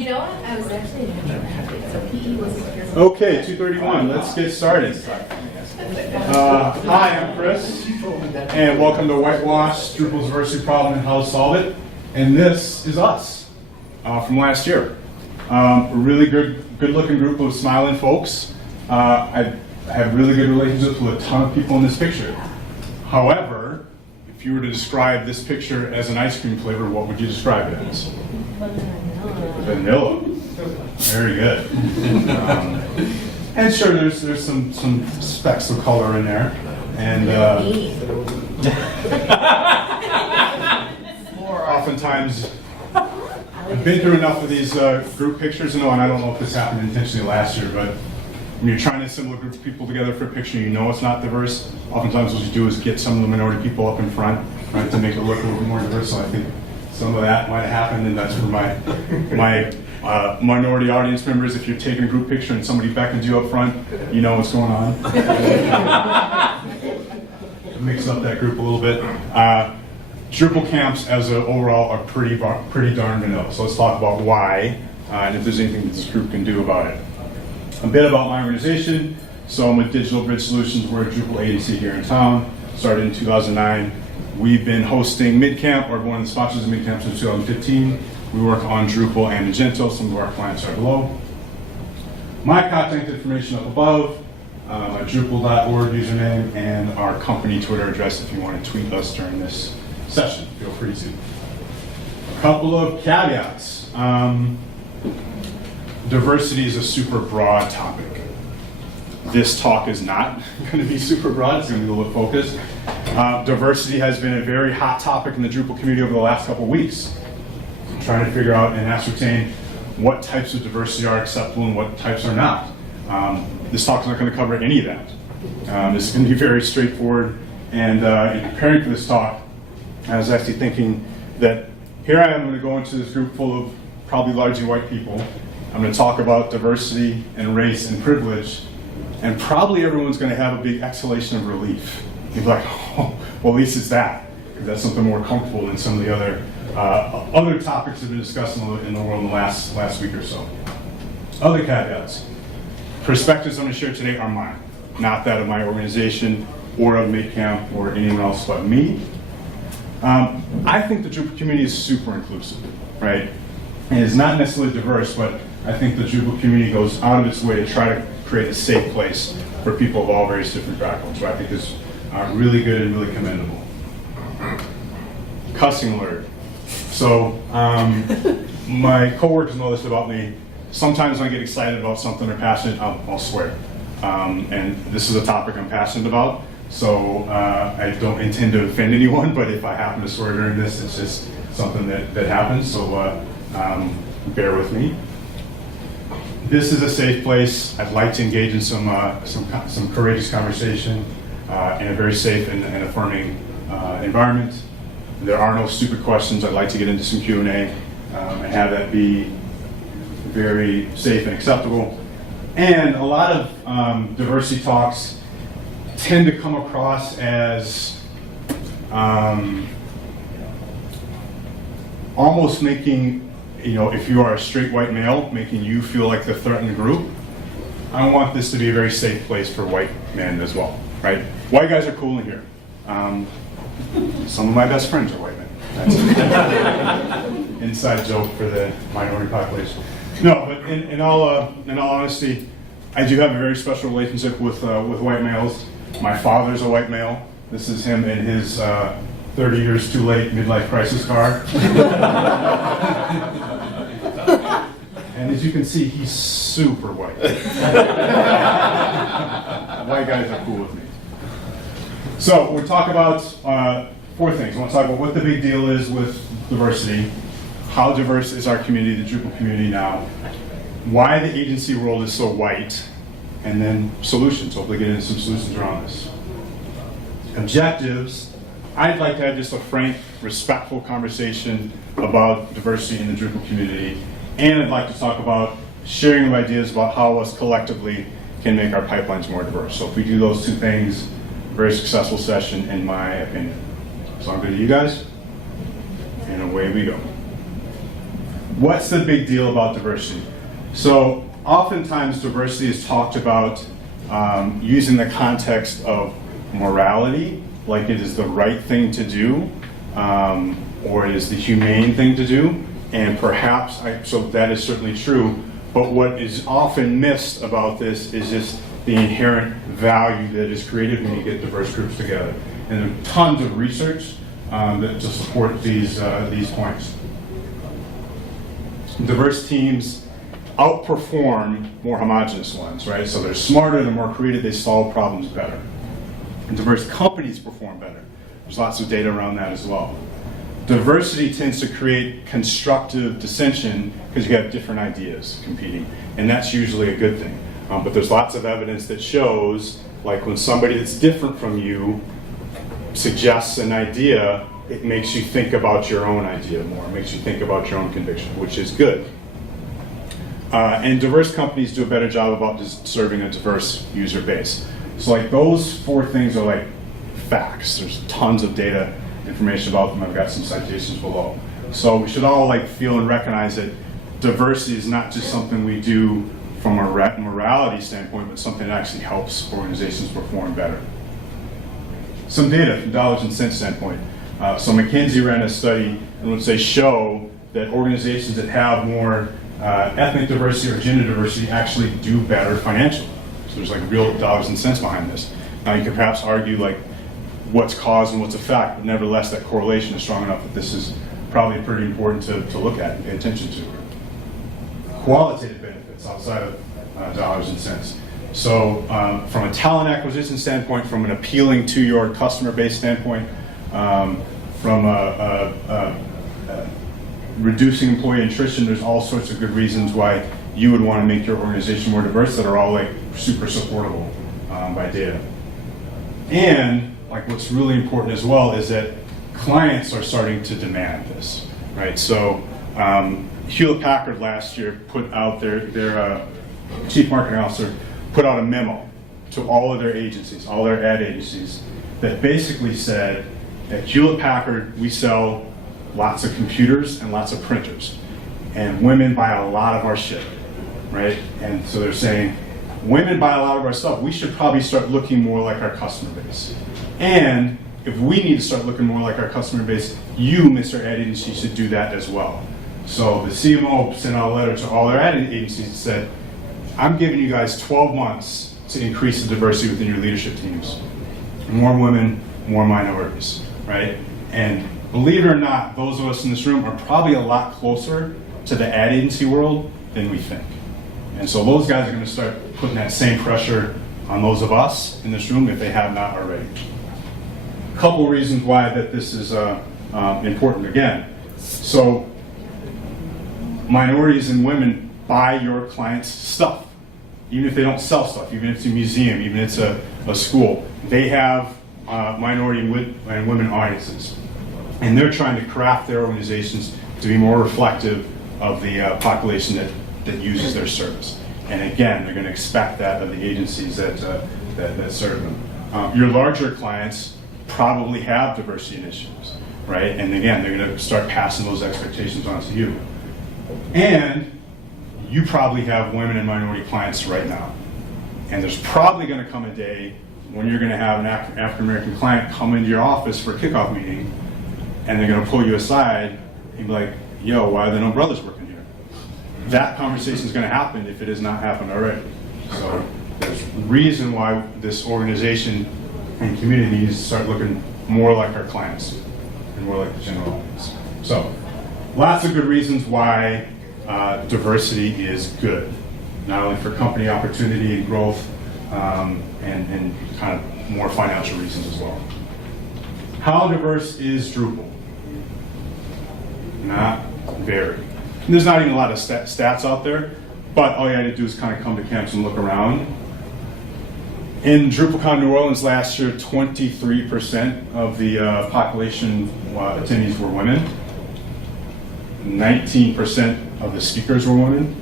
You know what? I was actually so PE wasn't here. Okay, 2:31. Let's get started. Hi, I'm Chris, and welcome to Whitewashed, Drupal's diversity problem and how to solve it. And this is us from last year. A really good-looking group of smiling folks. I have really good relationships with a ton of people in this picture. However, if you were to describe this picture as an ice cream flavor, what would you describe it as? Vanilla. Very good. And sure, there's some specks of color in there, and oftentimes I've been through enough of these group pictures to know, and I don't know if this happened intentionally last year, but when you're trying to assemble a group of people together for a picture, you know it's not diverse. Oftentimes, what you do is get some of the minority people up in front, right, to make it look a little bit more diverse. So I think some of that might have happened, and that's for my minority audience members. If you're taking a group picture and somebody beckons you up front, you know what's going on. Mix up that group a little bit. Drupal camps, as an overall, are pretty darn vanilla. So let's talk about why, and if there's anything that this group can do about it. A bit about my organization. So I'm with Digital Bridge Solutions. We're a Drupal agency here in town. Started in 2009. We've been hosting MidCamp, or one of the sponsors of MidCamp, since 2015. We work on Drupal and Magento. Some of our clients are below. My contact information up above, my Drupal.org username, and our company Twitter address if you want to tweet us during this session. Feel free to. A couple of caveats. Diversity is a super broad topic. This talk is not going to be super broad. It's going to be a little focused. Diversity has been a very hot topic in the Drupal community over the last couple of weeks. I'm trying to figure out and ascertain what types of diversity are acceptable and what types are not. This talk is not going to cover any of that. This is going to be very straightforward. And in preparing for this talk, I was actually thinking that here I am going to go into this group full of probably largely white people. I'm going to talk about diversity and race and privilege, and probably everyone's going to have a big exhalation of relief. You're like, oh, well, at least it's that, because that's something more comfortable than some of the other topics that have been discussed in the world in the last week or so. Other caveats. Perspectives I'm going to share today are mine, not that of my organization or of MidCamp or anyone else but me. I think the Drupal community is super inclusive, right? And it's not necessarily diverse, but I think the Drupal community goes out of its way to try to create a safe place for people of all various different backgrounds, which I think is really good and really commendable. Cussing alert. So my coworkers know this about me. Sometimes when I get excited about something or passionate, I'll swear. And this is a topic I'm passionate about, so I don't intend to offend anyone, but if I happen to swear during this, it's just something that happens, so bear with me. This is a safe place. I'd like to engage in some courageous conversation in a very safe and affirming environment. There are no stupid questions. I'd like to get into some Q&A and have that be very safe and acceptable. And a lot of diversity talks tend to come across as almost making, if you are a straight white male, making you feel like the threatened group. I want this to be a very safe place for white men as well, right? White guys are cool in here. Some of my best friends are white men. That's an inside joke for the minority population. No, but in all honesty, I do have a very special relationship with white males. My father's a white male. This is him in his 30 years too late midlife crisis car. And as you can see, he's super white. White guys are cool with me. So we'll talk about 4 things. I want to talk about what the big deal is with diversity, how diverse is our community, the Drupal community now, why the agency world is so white, and then solutions. Hopefully get into some solutions around this. Objectives. I'd like to have just a frank, respectful conversation about diversity in the Drupal community, and I'd like to talk about sharing of ideas about how us collectively can make our pipelines more diverse. So if we do those 2 things, a very successful session in my opinion. So I'm good to you guys, and away we go. what's the big deal about diversity? So oftentimes diversity is talked about using the context of morality, like it is the right thing to do, or it is the humane thing to do, and perhaps, so that is certainly true, but what is often missed about this is just the inherent value that is created when you get diverse groups together. And there are tons of research that to support these points. Diverse teams outperform more homogenous ones, right? So they're smarter, they're more creative, they solve problems better. And diverse companies perform better. There's lots of data around that as well. Diversity tends to create constructive dissension because you have different ideas competing, and that's usually a good thing. But there's lots of evidence that shows, like when somebody that's different from you suggests an idea, it makes you think about your own idea more. It makes you think about your own conviction, which is good. And diverse companies do a better job about just serving a diverse user base. So like those 4 things are like facts. There's tons of data information about them. I've got some citations below. So we should all like feel and recognize that diversity is not just something we do from a morality standpoint, but something that actually helps organizations perform better. Some data from dollars and cents standpoint. So McKinsey ran a study in which they show that organizations that have more ethnic diversity or gender diversity actually do better financially. So there's like real dollars and cents behind this. Now you could perhaps argue like what's cause and what's effect, but nevertheless that correlation is strong enough that this is probably pretty important to look at and pay attention to. Qualitative benefits outside of dollars and cents. So from a talent acquisition standpoint, from an appealing to your customer base standpoint, from reducing employee attrition, there's all sorts of good reasons why you would want to make your organization more diverse that are all like super supportable by data. And like what's really important as well is that clients are starting to demand this, right? So Hewlett-Packard last year put out their chief marketing officer put out a memo to all of their agencies, all their ad agencies, that basically said at Hewlett-Packard we sell lots of computers and lots of printers, and women buy a lot of our shit, right? And so they're saying women buy a lot of our stuff. We should probably start looking more like our customer base. And if we need to start looking more like our customer base, you, Mr. Ad Agency, should do that as well. So the CMO sent out a letter to all their ad agencies and said, I'm giving you guys 12 months to increase the diversity within your leadership teams. More women, more minorities, right? And believe it or not, those of us in this room are probably a lot closer to the ad agency world than we think. And so those guys are going to start putting that same pressure on those of us in this room if they have not already. A couple reasons why that this is important again. So minorities and women buy your clients' stuff. Even if they don't sell stuff, even if it's a museum, even if it's a school, they have minority and women audiences. And they're trying to craft their organizations to be more reflective of the population that uses their service. And again, they're going to expect that of the agencies that serve them. Your larger clients probably have diversity initiatives, right? And again, they're going to start passing those expectations on to you. And you probably have women and minority clients right now. And there's probably going to come a day when you're going to have an African American client come into your office for a kickoff meeting, and they're going to pull you aside and be like, yo, why are there no brothers working here? That conversation is going to happen if it has not happened already. So there's reason why this organization and community needs to start looking more like our clients and more like the general audience. So lots of good reasons why diversity is good, not only for company opportunity and growth, and kind of more financial reasons as well. How diverse is Drupal? Not very. And there's not even a lot of stats out there, but all you had to do is kind of come to camps and look around. In Drupalcon New Orleans last year, 23% of the population attendees were women. 19% of the speakers were women.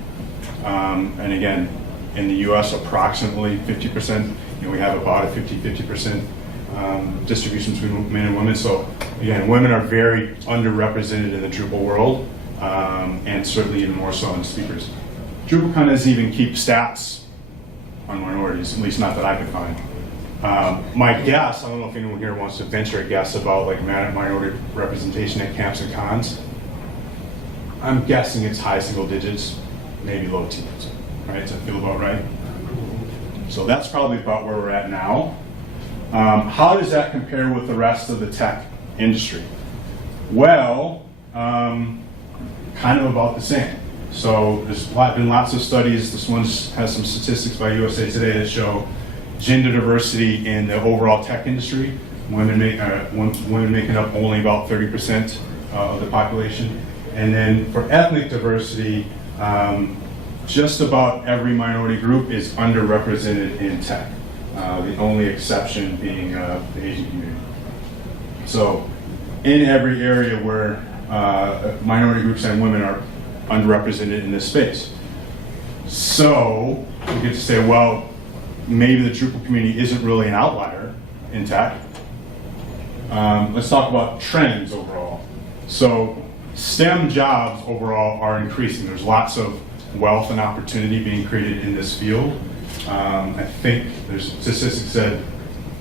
And again, in the US, approximately 50%. We have about a 50% distribution between men and women. So again, women are very underrepresented in the Drupal world. and certainly even more so in speakers. Drupalcon doesn't even keep stats on minorities, at least not that I could find. My guess, I don't know if anyone here wants to venture a guess about like minority representation at camps and cons. I'm guessing it's high single digits, maybe low teens, right? Does that feel about right? So that's probably about where we're at now. How does that compare with the rest of the tech industry? Well, kind of about the same. So there's been lots of studies. This one has some statistics by USA Today that show gender diversity in the overall tech industry. Women making up only about 30% of the population. And then for ethnic diversity, just about every minority group is underrepresented in tech. The only exception being the Asian community. So in every area where minority groups and women are underrepresented in this space. So we get to say, well, maybe the Drupal community isn't really an outlier in tech. Let's talk about trends overall. So STEM jobs overall are increasing. There's lots of wealth and opportunity being created in this field. I think there's statistics that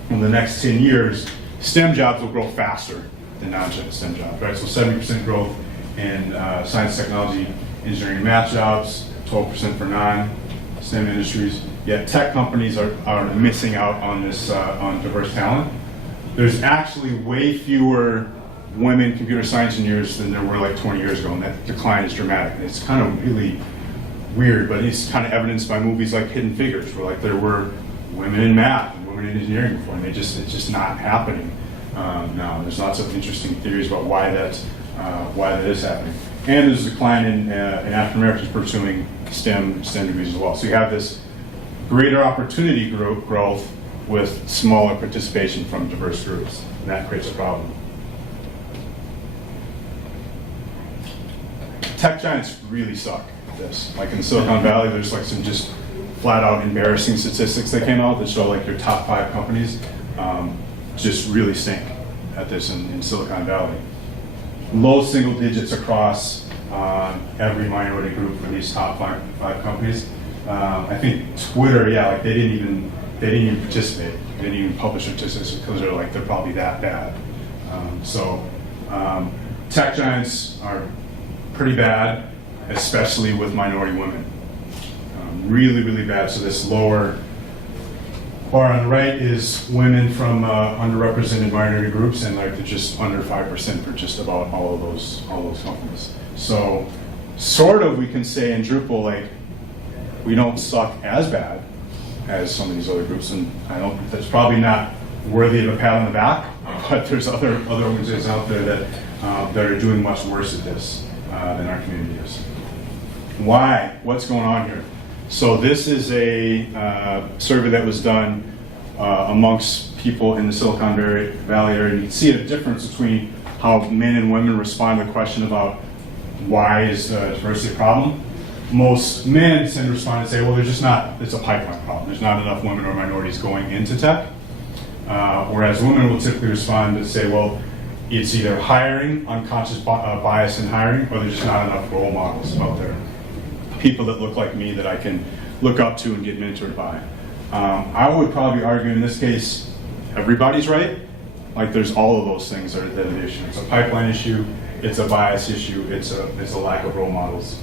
in the next 10 years, STEM jobs will grow faster than non-STEM jobs, right? So 70% growth in science, technology, engineering, math jobs, 12% for non-STEM industries. Yet tech companies are missing out on this on diverse talent. There's actually way fewer women computer science engineers than there were like 20 years ago, and that decline is dramatic. And it's kind of really weird, but it's kind of evidenced by movies like Hidden Figures, where like there were women in math and women in engineering before, and it's just not happening now. There's lots of interesting theories about why that is happening. And there's a decline in African Americans pursuing STEM degrees as well. So you have this greater opportunity growth with smaller participation from diverse groups, and that creates a problem. Tech giants really suck at this. Like in Silicon Valley, there's like some just flat out embarrassing statistics that came out that show like your top 5 companies just really stink at this in Silicon Valley. Low single digits across every minority group for these top five companies. I think Twitter, yeah, like they didn't even participate. They didn't even publish statistics because they're probably that bad. Tech giants are pretty bad, especially with minority women. Really, really bad. So this lower bar on the right is women from underrepresented minority groups, and like they're just under 5% for just about all those companies. So sort of we can say in Drupal, like, we don't suck as bad as some of these other groups, and that's probably not worthy of a pat on the back, but there's other organizations out there that are doing much worse at this than our community is. Why? What's going on here? So this is a survey that was done amongst people in the Silicon Valley area. You can see a difference between how men and women respond to the question about why is diversity a problem. Most men tend to respond and say, well, it's a pipeline problem. There's not enough women or minorities going into tech. Whereas women will typically respond and say, well, it's either hiring, unconscious bias in hiring, or there's just not enough role models out there. People that look like me that I can look up to and get mentored by. I would probably argue in this case, everybody's right. Like there's all of those things that are the issue. It's a pipeline issue, it's a bias issue, it's a lack of role models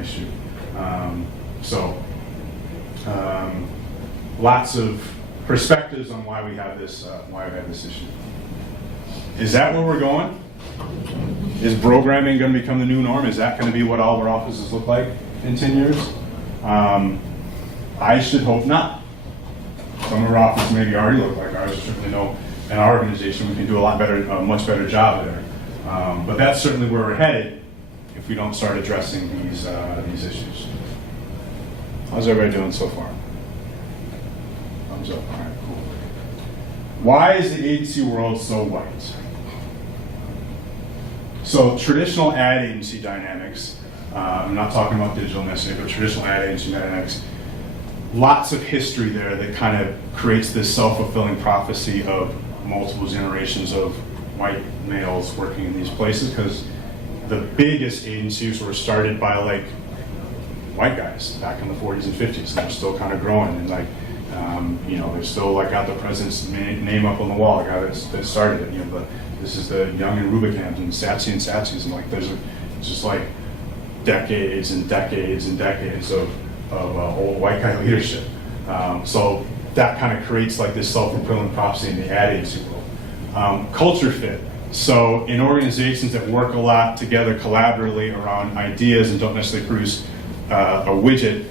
issue. Lots of perspectives on why we have this issue. Is that where we're going? Is programming going to become the new norm? Is that going to be what all our offices look like in 10 years? I should hope not. Some of our offices maybe already look like ours. I certainly know in our organization we can do a much better job there. But that's certainly where we're headed if we don't start addressing these issues. How's everybody doing so far? Thumbs up. All right, cool. Why is the agency world so white? So traditional ad agency dynamics, I'm not talking about digital necessarily, but traditional ad agency dynamics, lots of history there that kind of creates this self-fulfilling prophecy of multiple generations of white males working in these places, because the biggest agencies were started by like white guys back in the 40s and 50s, and they're still kind of growing, and like, you know, they're still like got the president's name up on the wall, the guy that started it. You know, this is the Young and Rubicams and Satsis, and like it's just like decades and decades and decades of old white guy leadership. So that kind of creates like this self-fulfilling prophecy in the ad agency world. Culture fit. So in organizations that work a lot together collaboratively around ideas and don't necessarily produce a widget,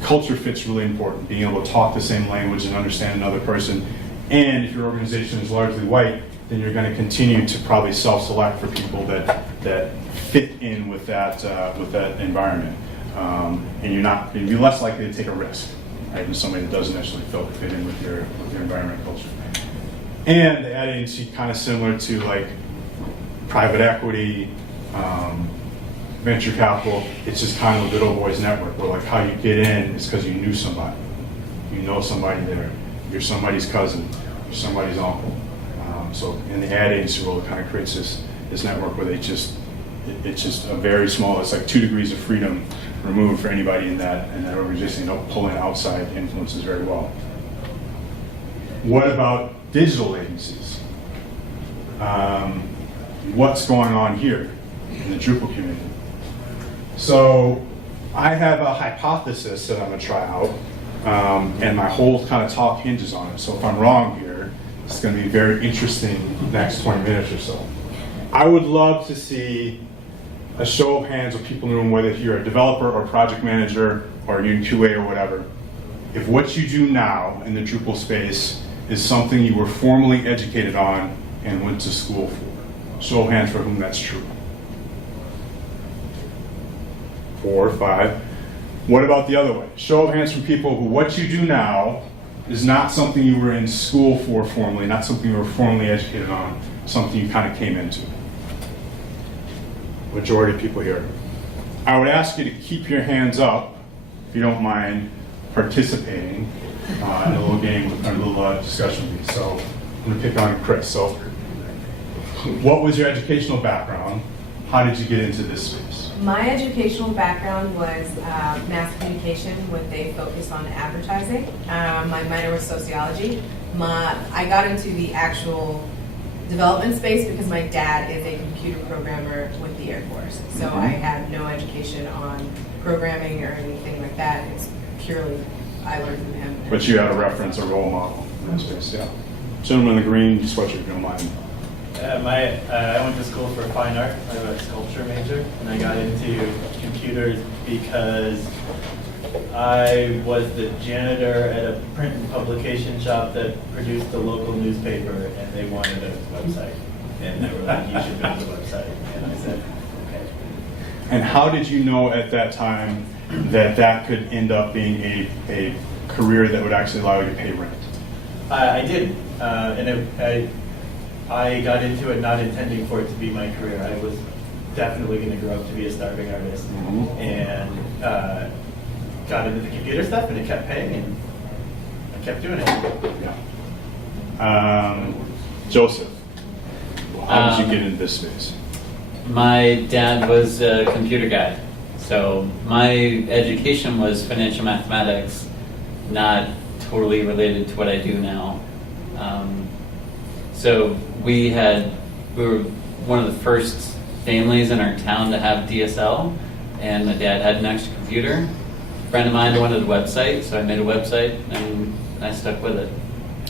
culture fit's really important. Being able to talk the same language and understand another person. And if your organization is largely white, then you're going to continue to probably self-select for people that fit in with that environment. And you're less likely to take a risk, right, than somebody that doesn't necessarily fit in with your environment culture. And the ad agency, kind of similar to like private equity, venture capital, it's just kind of a good old boys network where like how you get in is because you knew somebody. You know somebody there. You're somebody's cousin. You're somebody's uncle. So in the ad agency world, it kind of creates this network where it's just a very small, it's like 2 degrees of freedom removed for anybody in that organization. You don't pull in outside influences very well. What about digital agencies? What's going on here in the Drupal community? So I have a hypothesis that I'm going to try out, and my whole kind of talk hinges on it. So if I'm wrong here, it's going to be very interesting next 20 minutes or so. I would love to see a show of hands of people in the room, whether you're a developer or project manager or you're in QA or whatever, if what you do now in the Drupal space is something you were formally educated on and went to school for. Show of hands for whom that's true. 4 or 5. What about the other way? Show of hands from people who what you do now is not something you were in school for formally, not something you were formally educated on, something you kind of came into. Majority of people here. I would ask you to keep your hands up, if you don't mind participating in a little game, a little discussion. So I'm going to pick on Chris. So what was your educational background? How did you get into this space? My educational background was mass communication with a focus on advertising. My minor was sociology. I got into the actual development space because my dad is a computer programmer with the Air Force. So I had no education on programming or anything like that. It's purely I learned from him. But you had a reference, a role model in that space, yeah. Gentleman in the green sweatshirt, if you don't mind. I went to school for fine art. I was a sculpture major, and I got into computers because I was the janitor at a print and publication shop that produced a local newspaper, and they wanted a website. And they were like, you should build a website. And I said, okay. And how did you know at that time that could end up being a career that would actually allow you to pay rent? I did. I got into it not intending for it to be my career. I was definitely going to grow up to be a starving artist. And got into the computer stuff, and it kept paying, and I kept doing it. Yeah. Joseph, how did you get into this space? My dad was a computer guy, so my education was financial mathematics, not totally related to what I do now. So we were one of the first families in our town to have DSL, and my dad had an extra computer. A friend of mine wanted a website, so I made a website, and I stuck with it.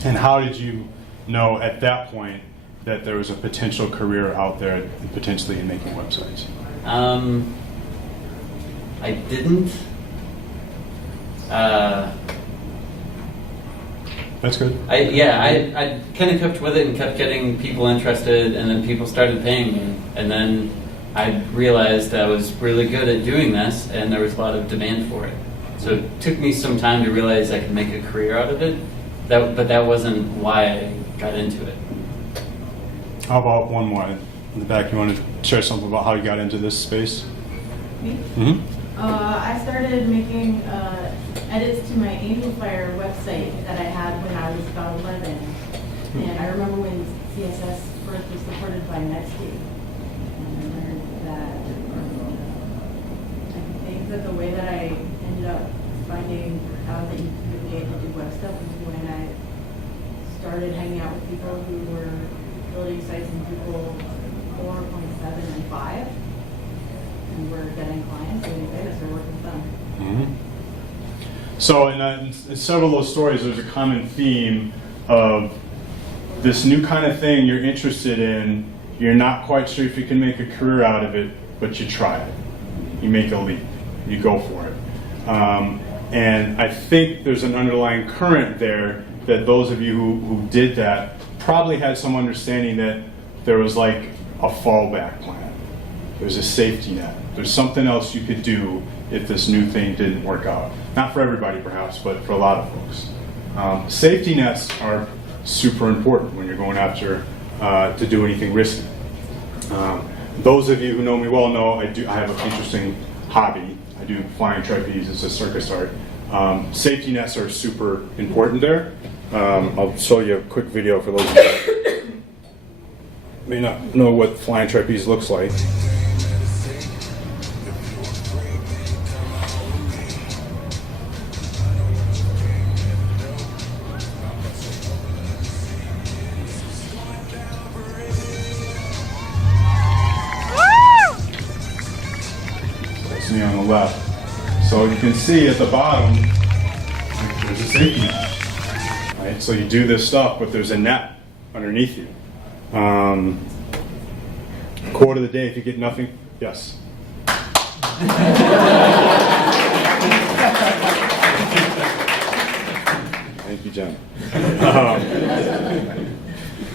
And how did you know at that point that there was a potential career out there, potentially in making websites? I didn't. That's good. I kind of kept with it and kept getting people interested, and then people started paying me. And then I realized I was really good at doing this, and there was a lot of demand for it. So it took me some time to realize I could make a career out of it, but that wasn't why I got into it. How about one more in the back? You want to share something about how you got into this space? Me? Mm-hmm. I started making edits to my Angel Fire website that I had when I was about 11. And I remember when CSS first was supported by Netscape. And I learned that the way that I ended up finding out that you could be able to do web stuff was when I started hanging out with people who were building sites in Drupal 4.7 and 5, and we're getting clients, and we started working with them. Mm-hmm. So in several of those stories, there's a common theme of this new kind of thing you're interested in. You're not quite sure if you can make a career out of it, but you try it. You make a leap. You go for it. And I think there's an underlying current there that those of you who did that probably had some understanding that there was like a fallback plan. There's a safety net. There's something else you could do if this new thing didn't work out. Not for everybody perhaps, but for a lot of folks. Safety nets are super important when you're going after to do anything risky. Those of you who know me well know I have an interesting hobby. I do flying trapeze. It's a circus art. Safety nets are super important there. I'll show you a quick video for those of you that may not know what flying trapeze looks like. That's me on the left. So you can see at the bottom, there's a safety net. Right? So you do this stuff, but there's a net underneath you. Quote of the day, if you get nothing, yes. Thank you, Jen.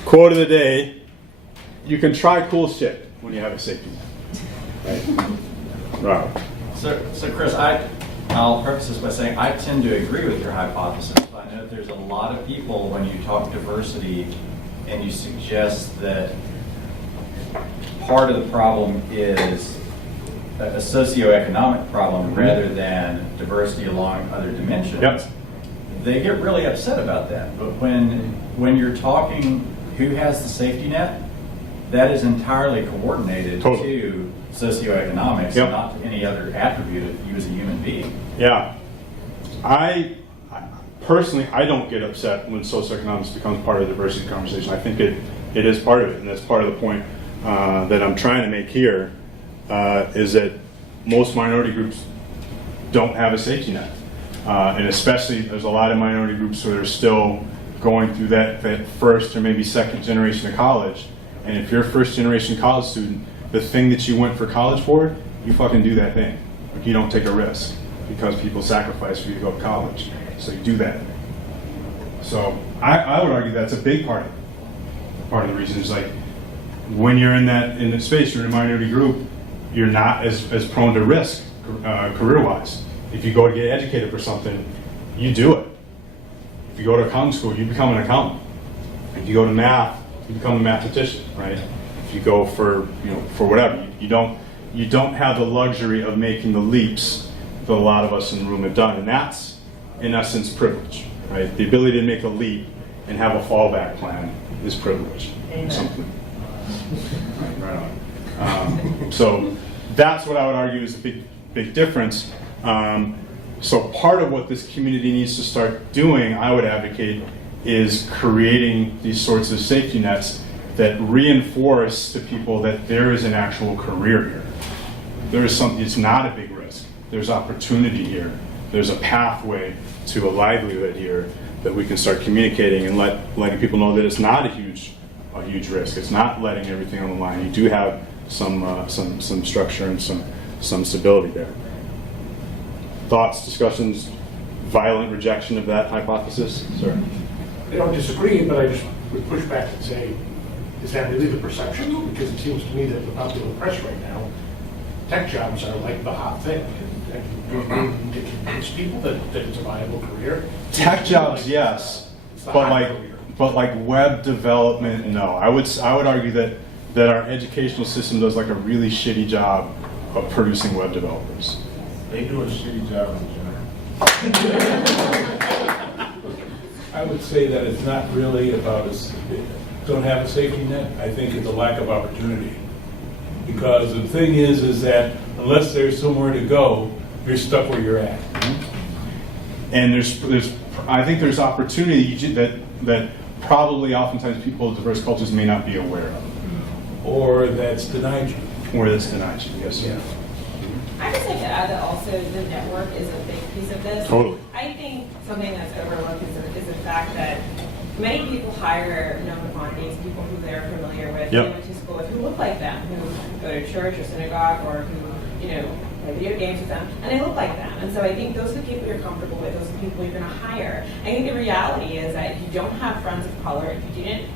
Quote of the day, you can try cool shit when you have a safety net. Right? Right. So Chris, I'll preface this by saying I tend to agree with your hypothesis. I know there's a lot of people when you talk diversity and you suggest that part of the problem is a socioeconomic problem rather than diversity along other dimensions. Yep. They get really upset about that. But when you're talking who has the safety net, that is entirely coordinated Totally. to socioeconomics, Yep. not to any other attribute of you as a human being. Yeah. I personally, I don't get upset when socioeconomics becomes part of the diversity conversation. I think it is part of it, and that's part of the point that I'm trying to make here, is that most minority groups don't have a safety net. And especially, there's a lot of minority groups who are still going through that first or maybe second generation of college. And if you're a first generation college student, the thing that you went for college for, you fucking do that thing. Like, you don't take a risk because people sacrifice for you to go to college. So you do that. So I would argue that's a big part of the reason is like when you're in the space, you're in a minority group, you're not as prone to risk career-wise. If you go to get educated for something, you do it. If you go to accounting school, you become an accountant. If you go to math, you become a mathematician, right? If you go for whatever, you don't have the luxury of making the leaps that a lot of us in the room have done, and that's in essence privilege, right? The ability to make a leap and have a fallback plan is privilege. Amen. Something. Right on. So that's what I would argue is a big difference. So part of what this community needs to start doing, I would advocate, is creating these sorts of safety nets that reinforce to people that there is an actual career here. There is something, it's not a big risk. There's opportunity here. There's a pathway to a livelihood here that we can start communicating and letting people know that it's not a huge risk. It's not letting everything on the line. You do have some structure and some stability there. Thoughts, discussions, violent rejection of that hypothesis? Sir? I don't disagree, but I just would push back and say, is that really the perception? Because it seems to me that the popular press right now, tech jobs are like the hot thing. And to convince people that it's a viable career. Tech jobs, yes, but like web development, no. I would argue that our educational system does like a really shitty job of producing web developers. They do a shitty job in general. I would say that it's not really about don't have a safety net. I think it's a lack of opportunity. Because the thing is that unless there's somewhere to go, you're stuck where you're at. And I think there's opportunity that probably oftentimes people of diverse cultures may not be aware of. Or that's denied you. Or that's denied you, yes. Yeah. I just like to add that also the network is a big piece of this. Totally. I think something that's overlooked is the fact that many people hire known quantities, people who they're familiar with, Yep. they went to school with, who look like them, who go to church or synagogue, or who, play video games with them, and they look like them. And so I think those are the people you're comfortable with, those are the people you're going to hire. I think the reality is that if you don't have friends of color, if you didn't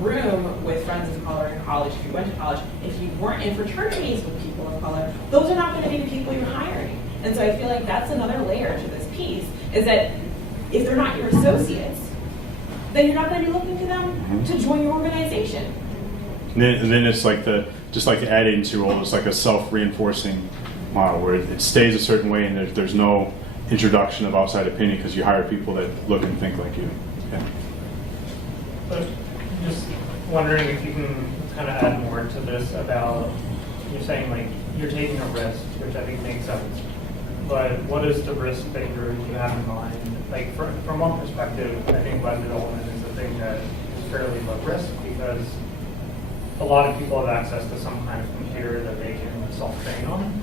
room with friends of color in college, if you went to college, if you weren't in fraternities with people of color, those are not going to be the people you're hiring. And so I feel like that's another layer to this piece, is that if they're not your associates, then you're not going to be looking to them to join your organization. And then it's like just like the ad agency role, it's like a self-reinforcing model where it stays a certain way and there's no introduction of outside opinion because you hire people that look and think like you. Yeah. But just wondering if you can kind of add more to this about, you're saying like you're taking a risk, which I think makes sense. But what is the risk that you have in mind? Like from one perspective, I think web development is a thing that is fairly low risk because a lot of people have access to some kind of computer that they can self-train on.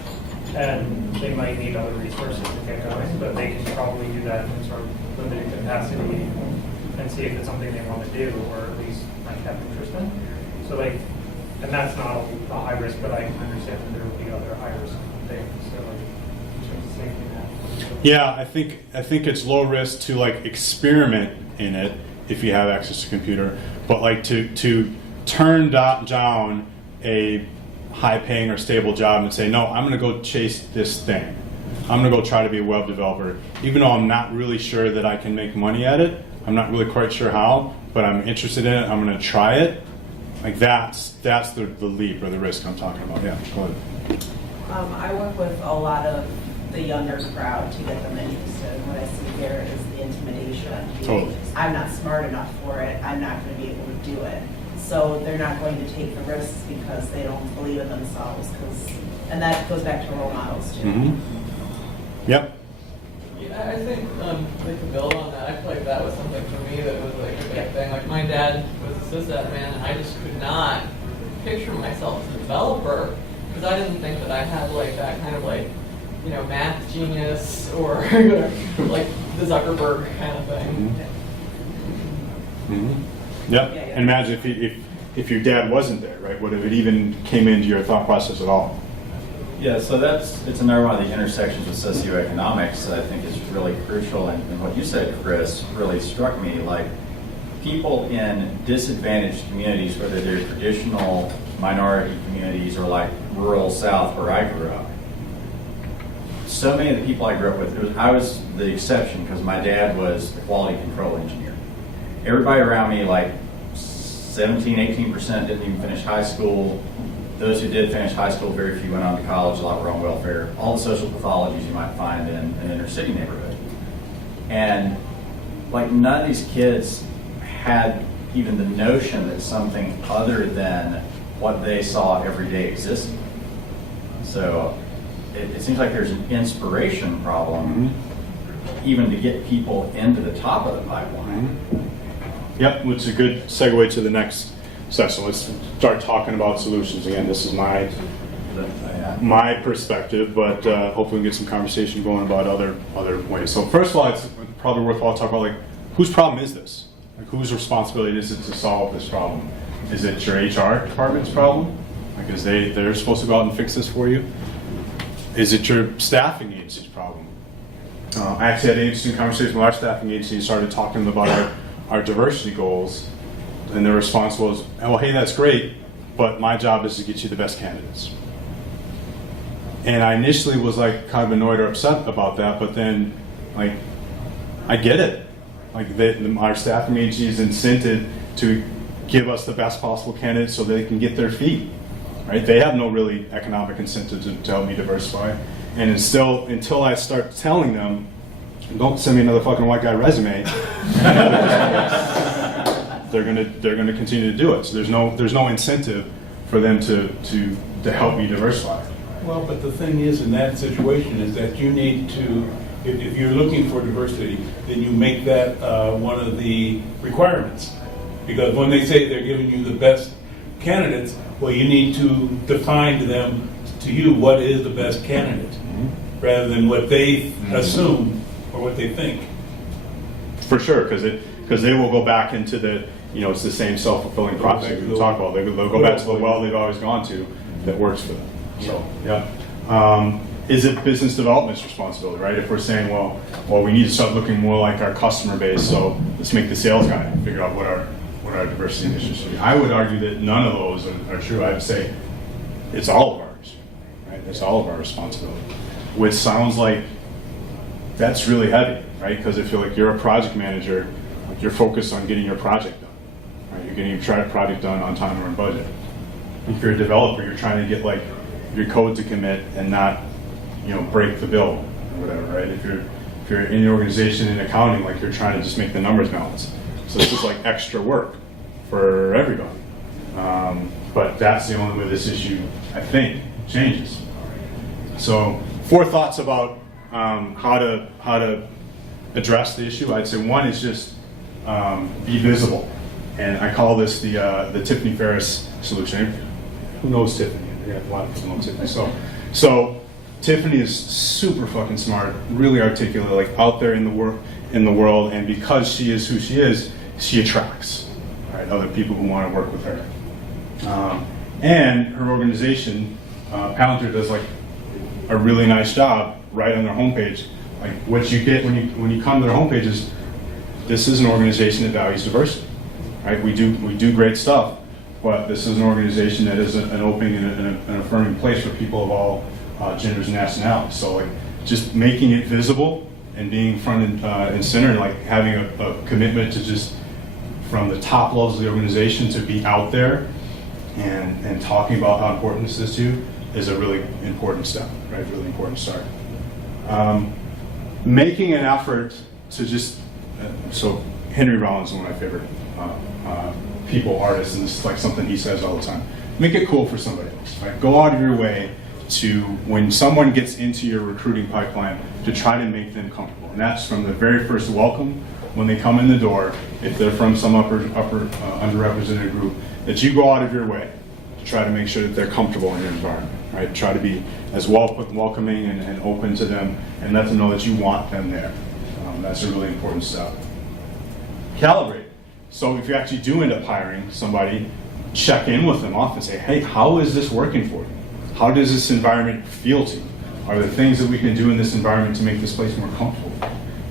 And they might need other resources to get going, but they can probably do that in sort of limited capacity and see if it's something they want to do, or at least might have interest in. So and that's not a high risk, but I can understand that there will be other high risk things. So in terms of safety net. Yeah, I think it's low risk to experiment in it if you have access to a computer, but to turn down a high-paying or stable job and say, no, I'm going to go chase this thing. I'm going to go try to be a web developer, even though I'm not really sure that I can make money at it. I'm not really quite sure how, but I'm interested in it. I'm going to try it. That's the leap or the risk I'm talking about. Yeah, go ahead. I work with a lot of the younger crowd to get them interested. And what I see here is the intimidation. Totally. I'm not smart enough for it. I'm not going to be able to do it. So they're not going to take the risks because they don't believe in themselves. And that goes back to role models too. Mm-hmm. Yep. Yeah, I think to build on that, I feel like that was something for me that was like a big thing. Like my dad was a sysadmin, and I just could not picture myself as a developer because I didn't think that I had that kind of math genius or like the Zuckerberg kind of thing. Mm-hmm. Mm-hmm. Yep. And imagine if your dad wasn't there, right? Would have it even came into your thought process at all? Yeah, so it's another one of the intersections with socioeconomics that I think is really crucial. And what you said, Chris, really struck me. Like people in disadvantaged communities, whether they're traditional minority communities or like rural South where I grew up. So many of the people I grew up with, I was the exception because my dad was a quality control engineer. Everybody around me, 17, 18% didn't even finish high school. Those who did finish high school, very few went on to college, a lot were on welfare. All the social pathologies you might find in an inner city neighborhood. And none of these kids had even the notion that something other than what they saw every day existed. So it seems like there's an inspiration problem even to get people into the top of the pipeline. Yep, which is a good segue to the next session. Let's start talking about solutions. Again, this is my perspective, but hopefully we can get some conversation going about other ways. So first of all, it's probably worthwhile to talk about whose problem is this? Whose responsibility is it to solve this problem? Is it your HR department's problem? Because they're supposed to go out and fix this for you? Is it your staffing agency's problem? I actually had an interesting conversation with our staffing agency and started talking to them about our diversity goals, and their response was, "Oh, hey, that's great, but my job is to get you the best candidates." And I initially was kind of annoyed or upset about that, but then I get it. Our staffing agency is incented to give us the best possible candidates so they can get their feet. Right? They have no really economic incentive to help me diversify. And until I start telling them, don't send me another fucking white guy resume, they're gonna continue to do it. So there's no incentive for them to help me diversify. Well, but the thing is, in that situation, is that you need to, if you're looking for diversity, then you make that one of the requirements. Because when they say they're giving you the best candidates, well, you need to define to them, to you, what is the best candidate, rather than what they assume or what they think. For sure, because they will go back into the, it's the same self-fulfilling prophecy we talk about. They'll go back to the well they've always gone to that works for them. So, yeah. Is it business development's responsibility, right? If we're saying, well, we need to start looking more like our customer base, so let's make the sales guy figure out what our diversity initiatives should be. I would argue that none of those are true. I would say it's all of ours, right? It's all of our responsibility, which sounds like that's really heavy, right? Because if you're a project manager, like you're focused on getting your project done, right? You're getting your project done on time or on budget. If you're a developer, you're trying to get like your code to commit and not, break the bill or whatever, right? If you're in the organization in accounting, like you're trying to just make the numbers balance. So this is like extra work for everybody. But that's the only way this issue, I think, changes. So 4 thoughts about how to address the issue. I'd say one is just be visible, and I call this the Tiffany Ferris solution. Who knows Tiffany? Yeah, a lot of people know Tiffany. So Tiffany is super fucking smart, really articulate, like out there in the world, and because she is who she is, she attracts, right, other people who want to work with her. And her organization, Palantir, does like a really nice job right on their homepage. Like what you get when you come to their homepage is, this is an organization that values diversity, right? We do great stuff, but this is an organization that is an open and an affirming place for people of all genders and nationalities. So like just making it visible and being front and center, and like having a commitment to just from the top levels of the organization to be out there and talking about how important this is to you is a really important step, right? Really important start. Making an effort to just, so Henry Rollins is one of my favorite people, artists, and this is like something he says all the time. Make it cool for somebody else, right? Go out of your way to, when someone gets into your recruiting pipeline, to try to make them comfortable. And that's from the very first welcome when they come in the door, if they're from some upper underrepresented group, that you go out of your way to try to make sure that they're comfortable in your environment, right? Try to be as welcoming and open to them, and let them know that you want them there. That's a really important step. Calibrate. So if you actually do end up hiring somebody, check in with them often. Say, hey, how is this working for you? How does this environment feel to you? Are there things that we can do in this environment to make this place more comfortable?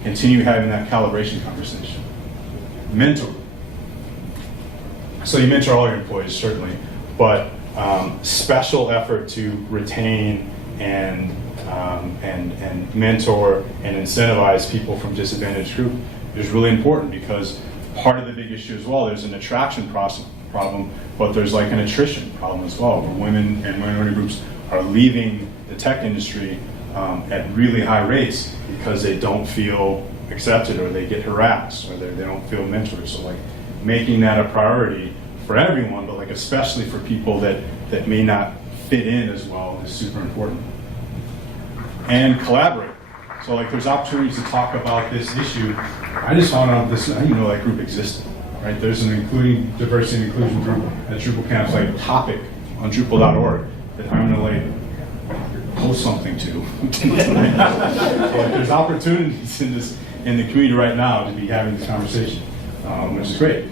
Continue having that calibration conversation. Mentor. So you mentor all your employees, certainly, but special effort to retain and mentor and incentivize people from disadvantaged groups is really important, because part of the big issue as well, there's an attraction problem, but there's like an attrition problem as well, where women and minority groups are leaving the tech industry at really high rates because they don't feel accepted, or they get harassed, or they don't feel mentored. So like making that a priority for everyone, but like especially for people that may not fit in as well, is super important. And collaborate. So like there's opportunities to talk about this issue. I just found out this, I didn't know that group existed, right? There's an including diversity and inclusion group at Drupalcamp's like topic on Drupal.org that I'm gonna like post something to. But there's opportunities in the community right now to be having this conversation, which is great.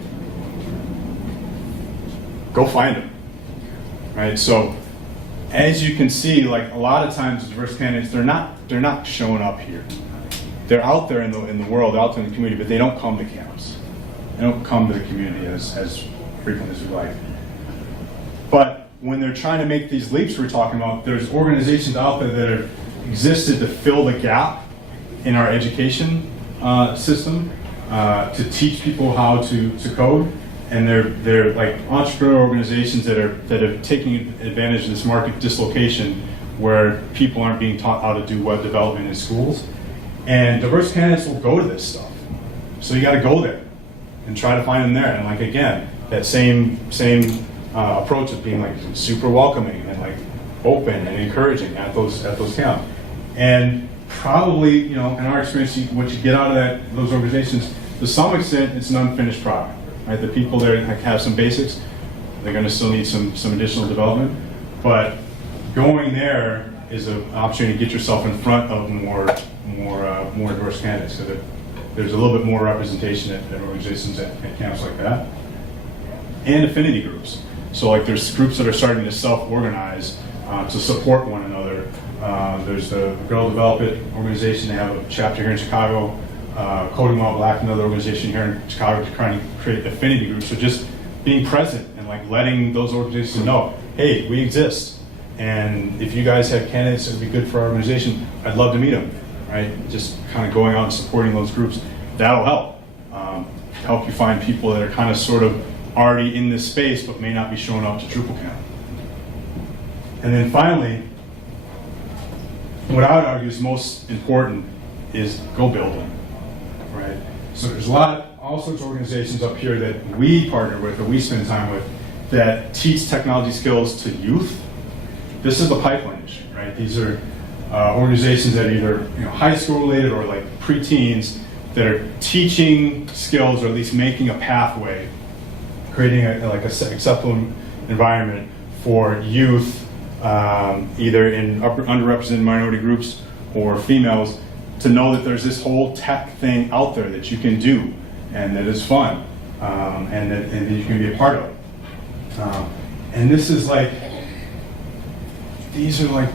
Go find them, right? So as you can see, like a lot of times diverse candidates, they're not showing up here. They're out there in the world, out there in the community, but they don't come to campus. They don't come to the community as frequently as we like. But when they're trying to make these leaps we're talking about, there's organizations out there that have existed to fill the gap in our education system, to teach people how to code. And they're like entrepreneurial organizations that are taking advantage of this market dislocation where people aren't being taught how to do web development in schools. And diverse candidates will go to this stuff. So you got to go there and try to find them there. And like again, that same approach of being like super welcoming and like open and encouraging at those camps. And probably, in our experience, what you get out of those organizations, to some extent, it's an unfinished product. Right? The people there have some basics. They're going to still need some additional development. But going there is an opportunity to get yourself in front of more diverse candidates. So that there's a little bit more representation at organizations at camps like that. And affinity groups. So like there's groups that are starting to self-organize to support one another. There's the Girl Develop It organization. They have a chapter here in Chicago. Coding While Black, another organization here in Chicago, trying to create affinity groups. So just being present and like letting those organizations know, hey, we exist. And if you guys have candidates that would be good for our organization, I'd love to meet them. Right? Just kind of going out and supporting those groups. That'll help you find people that are kind of sort of already in this space but may not be showing up to Drupalcon. And then finally, what I would argue is most important is go build them. Right? So there's all sorts of organizations up here that we partner with, or we spend time with, that teach technology skills to youth. This is the pipeline issue, right? These are organizations that are either high school related or like preteens that are teaching skills, or at least making a pathway, creating an acceptable environment for youth, either in underrepresented minority groups or females, to know that there's this whole tech thing out there that you can do and that is fun and that you can be a part of. And this is like, these are like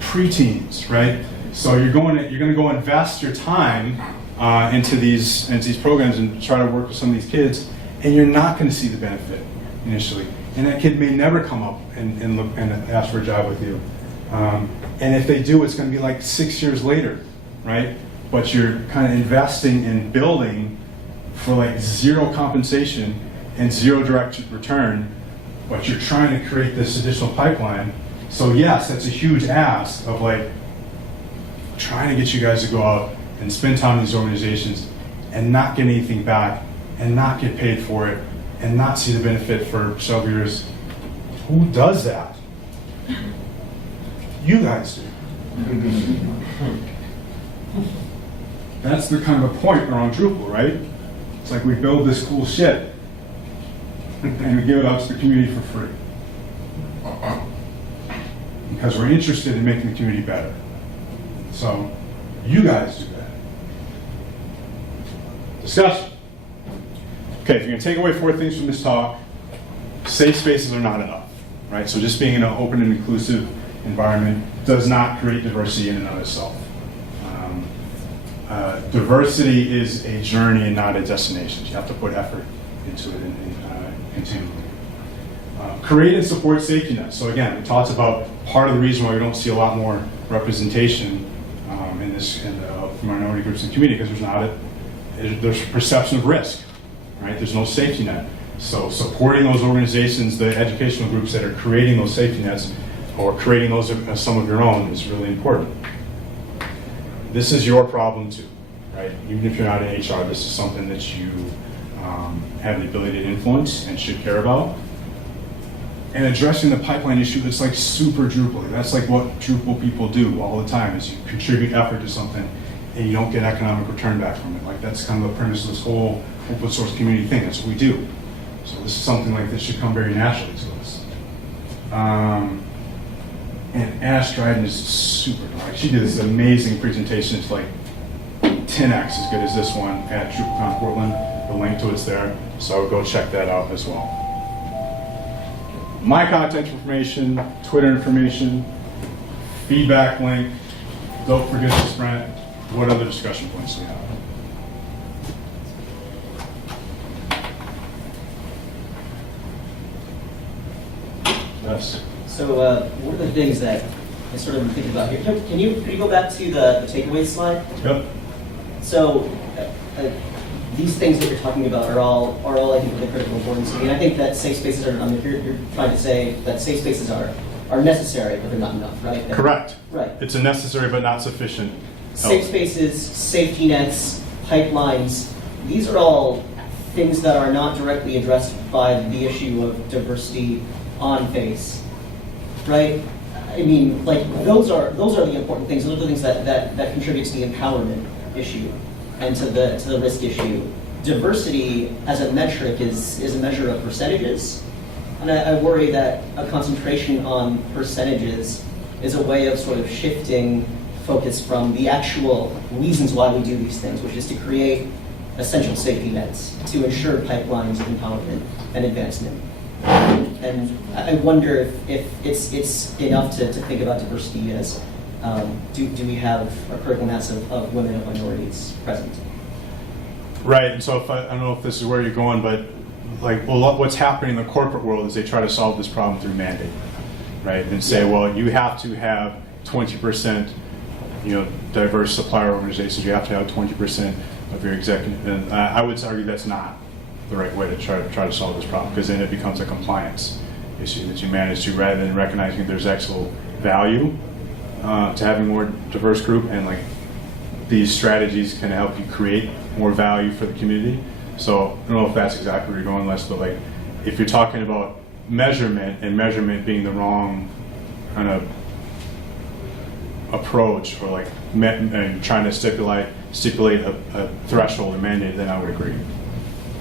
preteens, right? So you're going to go invest your time into these programs and try to work with some of these kids, and you're not going to see the benefit initially. And that kid may never come up and look and ask for a job with you. And if they do, it's going to be like 6 years later, right? But you're kind of investing in building for like zero compensation and zero direct return, but you're trying to create this additional pipeline. So yes, that's a huge ask of like trying to get you guys to go out and spend time in these organizations and not get anything back and not get paid for it and not see the benefit for several years. Who does that? You guys do. That's the kind of a point around Drupal, right? It's like we build this cool shit and we give it out to the community for free. Because we're interested in making the community better. So, you guys do that. Discussion. Okay, if you're going to take away 4 things from this talk, safe spaces are not enough, right? So just being in an open and inclusive environment does not create diversity in and of itself. Diversity is a journey and not a destination. You have to put effort into it and continue. Create and support safety nets. So again, it talks about part of the reason why we don't see a lot more representation in the minority groups and community, because there's perception of risk, right? There's no safety net. So supporting those organizations, the educational groups that are creating those safety nets, or creating those as some of your own, is really important. This is your problem too, right? Even if you're not in HR, this is something that you have the ability to influence and should care about. And addressing the pipeline issue, it's like super Drupal. That's like what Drupal people do all the time, is you contribute effort to something and you don't get economic return back from it. Like that's kind of the premise of this whole open source community thing. That's what we do. So this is something like this should come very naturally to us. And Ash Dryden is super like she did this amazing presentation. It's like 10x as good as this one at DrupalCon Portland. The link to it's there, so go check that out as well. My contact information, Twitter information, feedback link. Don't forget to sprint. What other discussion points do we have? Yes. So one of the things that I sort of think about here, can you go back to the takeaway slide? Yep. So these things that you're talking about are all I think really critical importance. I mean, I think that safe spaces are. I mean, you're trying to say that safe spaces are necessary, but they're not enough, right? Correct. Right. It's a necessary but not sufficient. Safe spaces, safety nets, pipelines. These are all things that are not directly addressed by the issue of diversity on face. right? I mean, like, those are the important things. Those are the things that contribute to the empowerment issue and to the risk issue. Diversity as a metric is a measure of percentages. And I worry that a concentration on percentages is a way of sort of shifting focus from the actual reasons why we do these things, which is to create essential safety nets, to ensure pipelines of empowerment and advancement. And I wonder if it's enough to think about diversity as, do we have a critical mass of women and minorities present? Right, and so if I don't know if this is where you're going, but like, well, what's happening in the corporate world is they try to solve this problem through mandate, right? And say, well, you have to have 20%, diverse supplier organizations. You have to have 20% of your executive. And I would argue that's not the right way to try to solve this problem, because then it becomes a compliance issue that you manage to, rather than recognizing there's actual value to having a more diverse group, and like these strategies can help you create more value for the community. So I don't know if that's exactly where you're going, Les, but like if you're talking about measurement, and measurement being the wrong kind of approach, or like and trying to stipulate a threshold or mandate, then I would agree.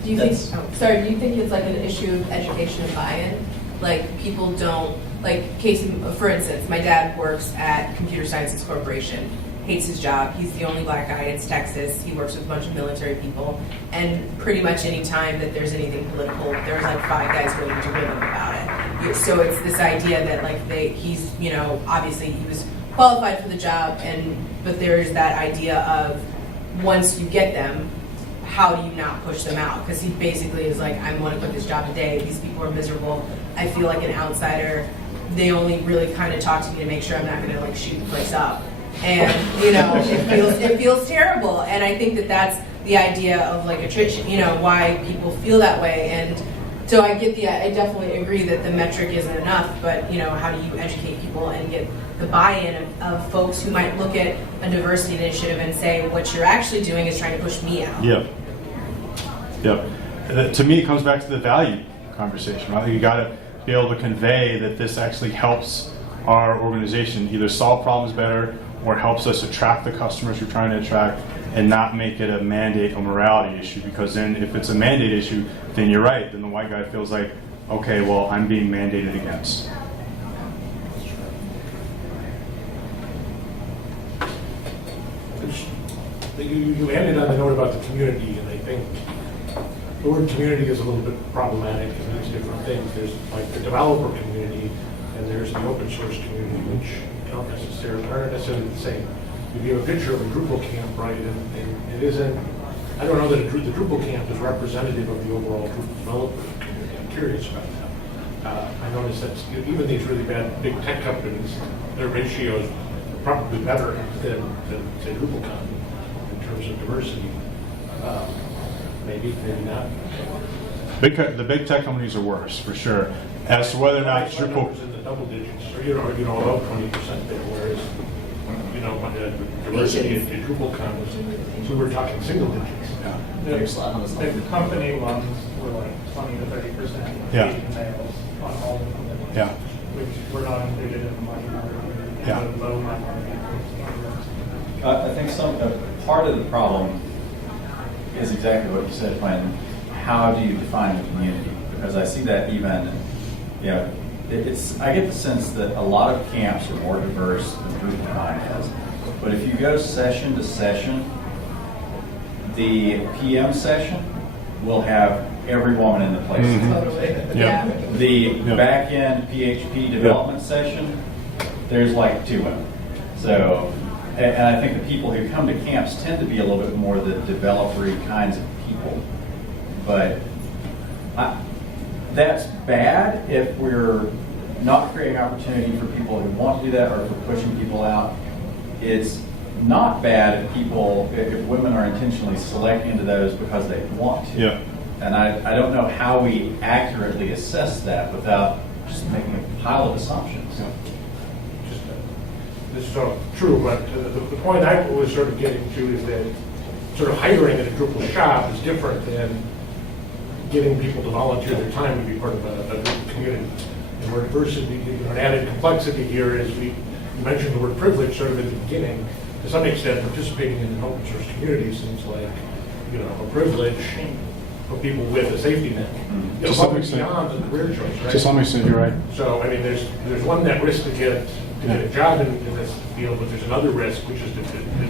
Do you think it's like an issue of education and buy-in? Like people don't, like for instance, my dad works at Computer Sciences Corporation, hates his job. He's the only black guy. It's Texas. He works with a bunch of military people, and pretty much any time that there's anything political, there's like 5 guys willing to rib him about it. So it's this idea that like he's obviously he was qualified for the job, but there's that idea of once you get them, how do you not push them out? Because he basically is like, I want to quit this job today. These people are miserable. I feel like an outsider. They only really kind of talk to me to make sure I'm not going to like shoot the place up. And it feels terrible. And I think that's the idea of like attrition. Why people feel that way. And so I definitely agree that the metric isn't enough. But how do you educate people and get the buy-in of folks who might look at a diversity initiative and say, what you're actually doing is trying to push me out. Yep. To me, it comes back to the value conversation. Right? You got to be able to convey that this actually helps our organization either solve problems better or helps us attract the customers we're trying to attract, and not make it a mandate or morality issue. Because then if it's a mandate issue, then you're right. Then the white guy feels like, okay, well, I'm being mandated against. You ended on the note about the community, and I think the word community is a little bit problematic and means different things. There's like the developer community, and there's the open source community, which aren't necessarily the same. You give a picture of a Drupal camp, right, and it isn't, I don't know that the Drupal camp is representative of the overall Drupal developer community. I'm curious about that. I noticed that even these really bad big tech companies, their ratios are probably better than say Drupalcon in terms of diversity. Maybe not. The big tech companies are worse, for sure. As to whether or not Drupal in the double digits, or about 20% there, whereas diversity in Drupalcon was, we were talking single digits. The company ones were like 20 to 30% Asian males on all of them, which were not included in the minority, the low minority. I think part of the problem is exactly what you said, when how do you define the community? Because I see that even, I get the sense that a lot of camps are more diverse than Drupalcon is. But if you go session to session, the PM session will have every woman in the place. Totally. The back-end PHP development session, there's like 2 women. So, and I think the people who come to camps tend to be a little bit more the developer-y kinds of people. But that's bad if we're not creating opportunity for people who want to do that, or if we're pushing people out. It's not bad if women are intentionally selected into those because they want to. Yeah. And I don't know how we accurately assess that without just making a pile of assumptions. Yeah. This is sort of true, but the point I was sort of getting to is that sort of hiring at a Drupal shop is different than getting people to volunteer their time to be part of a Drupal community. And where diversity, an added complexity here is you mentioned the word privilege sort of at the beginning. To some extent, participating in an open source community seems like, a privilege for people with a safety net. To some Above and extent. beyond the career choice, right? To some extent, you're right. So, I mean, there's one net risk to get a job in this field, but there's another risk, which is to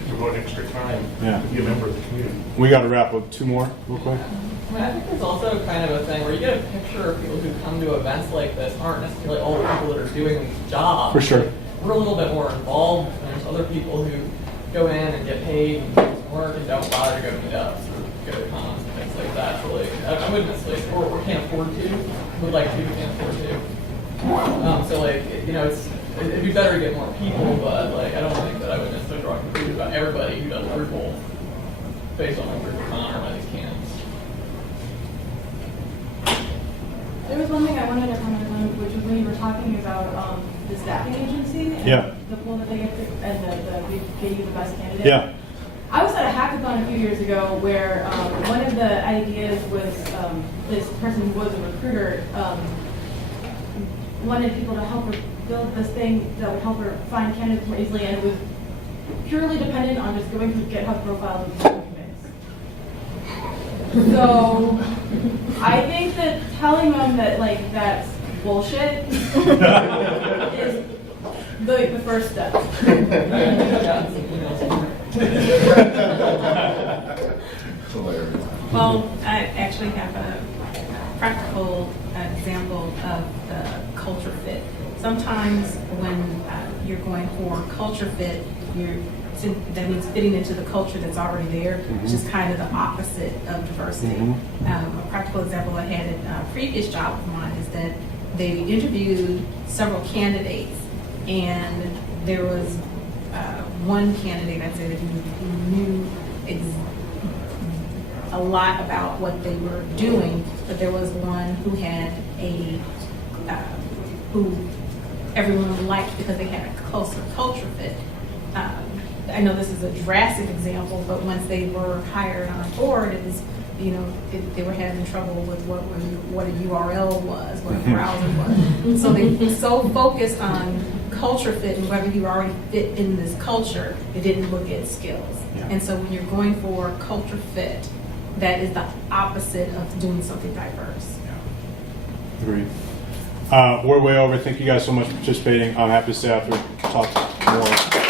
devote extra time to be a member of the community. We got to wrap up. 2 more, real quick. I mean, I think there's also kind of a thing where you get a picture of people who come to events like this aren't necessarily all the people that are doing these jobs. For sure. We're a little bit more involved. There's other people who go in and get paid and do some work and don't bother to go meetups or go to cons and things like that. So like, I wouldn't necessarily, or can't afford to, would like to, but can't afford to. So like, it'd be better to get more people, but like, I don't think that I would necessarily draw conclusions about everybody who does Drupal based on a Drupalcon or one of these camps. There was one thing I wanted to comment on, which was when you were talking about the staffing agency and the pool that they get to, and we gave you the best candidate. Yeah. I was at a hackathon a few years ago where one of the ideas was this person who was a recruiter wanted people to help her build this thing that would help her find candidates more easily, and it was purely dependent on just going through GitHub profiles and documents. So I think that telling them that like that's bullshit is the first step. Well, I actually have a practical example of the culture fit. Sometimes when you're going for culture fit, that means fitting into the culture that's already there, which is kind of the opposite of diversity. A practical example I had in a previous job of mine is that they interviewed several candidates, and there was one candidate, I'd say, that who knew a lot about what they were doing, but there was one who had who everyone liked because they had a closer culture fit. I know this is a drastic example, but once they were hired on board, it was, they were having trouble with what a URL was, what a browser was. So they were so focused on culture fit and whether you already fit in this culture, they didn't look at skills. And so when you're going for culture fit, that is the opposite of doing something diverse. Agreed. We're way over. Thank you guys so much for participating. I'm happy to stay after talk more.